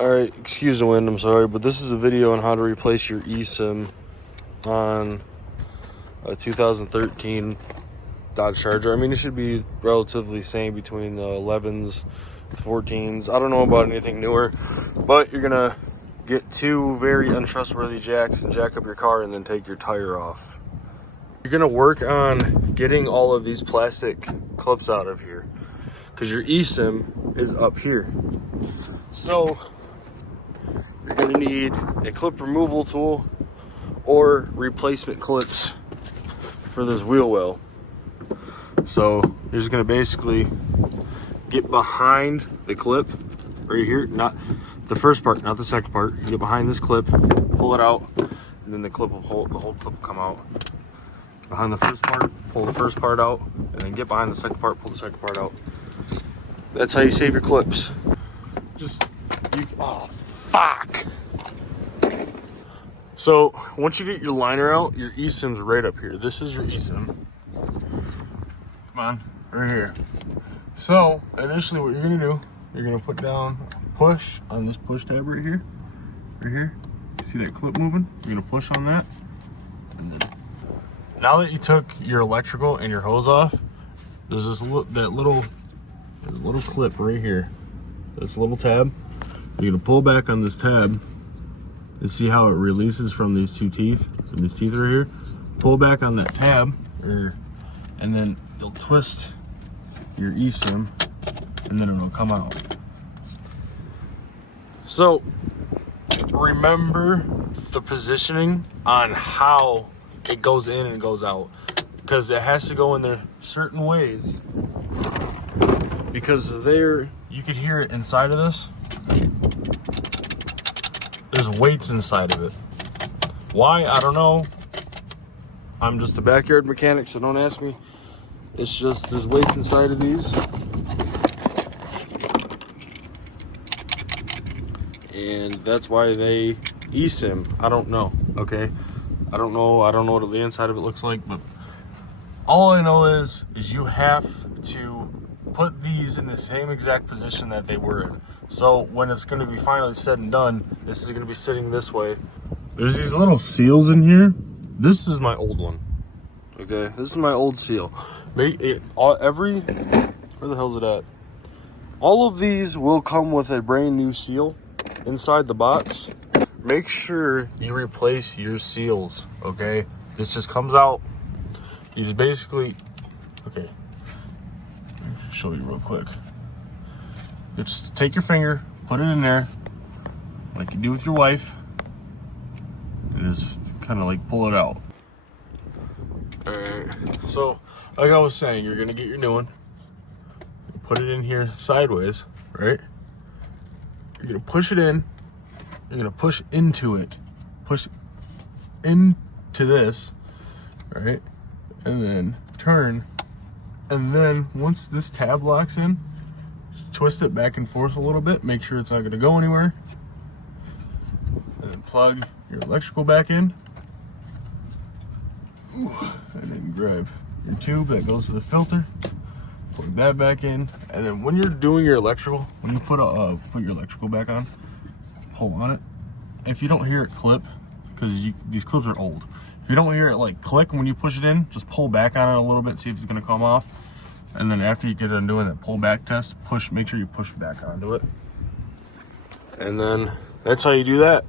Alright, excuse the wind, I'm sorry, but this is a video on how to replace your eSIM on a 2013 Dodge Charger. I mean, it should be relatively same between the 11s, the 14s. I don't know about anything newer, but you're gonna get two very untrustworthy jacks and jack up your car and then take your tire off. You're gonna work on getting all of these plastic clips out of here because your eSIM is up here. So you're gonna need a clip removal tool or replacement clips for this wheel well. So you're just gonna basically get behind the clip right here, not the first part, not the second part. You get behind this clip, pull it out, and then the whole clip will come out. Behind the first part, pull the first part out, and then get behind the second part, pull the second part out. That's how you save your clips. Oh, fuck. So once you get your liner out, your eSIM's right up here. This is your eSIM. Come on, right here. So initially what you're gonna do, you're gonna put down push on this push tab right here. Right here. You see that clip moving? You're gonna push on that. And then now that you took your electrical and your hose off, there's this little clip right here. This little tab. You're gonna pull back on this tab. You see how it releases from these two teeth, from these teeth right here. Pull back on that tab, and then you'll twist your eSIM, and then it'll come out. So remember the positioning on how it goes in and goes out, because it has to go in there certain ways. Because there, you could hear it inside of this. There's weights inside of it. Why? I don't know. I'm just a backyard mechanic, so don't ask me. It's just there's weights inside of these. And that's why they eSIM. I don't know, okay? I don't know what the inside of it looks like, but all I know is you have to put these in the same exact position that they were in. So when it's going to be finally said and done, this is going to be sitting this way. There's these little seals in here. This is my old one. Okay, this is my old seal. Where the hell is it at? All of these will come with a brand new seal inside the box. Make sure you replace your seals, okay? This just comes out. You just basically, okay, let me show you real quick. You just take your finger, put it in there, like you do with your wife, and just kind of like pull it out. All right, so like I was saying, you're gonna get your new one, put it in here sideways, right? You're gonna push it in, you're gonna push into it, push into this, right? And then turn, and then once this tab locks in, twist it back and forth a little bit, make sure it's not gonna go anywhere, and then plug your electrical back in. And then grab your tube that goes to the filter, plug that back in, and then when you're doing your electrical, when you put your electrical back on, pull on it. If you don't hear it clip, because these clips are old, if you don't hear it like click when you push it in, just pull back on it a little bit, see if it's gonna come off. And then after you get done doing that pull back test, make sure you push back onto it. And then that's how you do that.